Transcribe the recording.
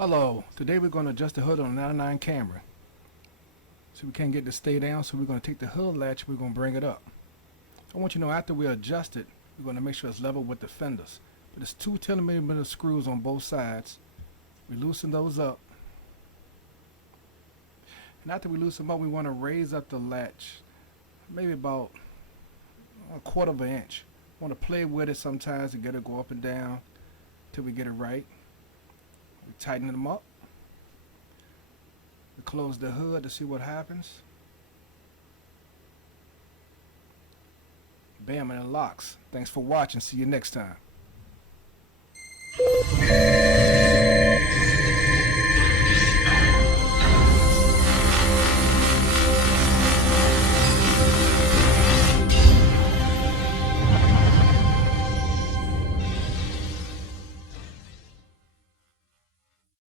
Hello, today we're going to adjust the hood on a 99 Camry. So we can't get it to stay down, so we're going to take the hood latch, we're going to bring it up. I want you to know after we adjust it, we're going to make sure it's level with the fenders. But it's 2 10mm screws on both sides. We loosen those up. And after we loosen them up, we want to raise up the latch, maybe about 1/4 of an inch. Want to play with it sometimes to get it go up and down till we get it right. We tighten them up. We close the hood to see what happens. Bam, and it locks. Thanks for watching. See you next time.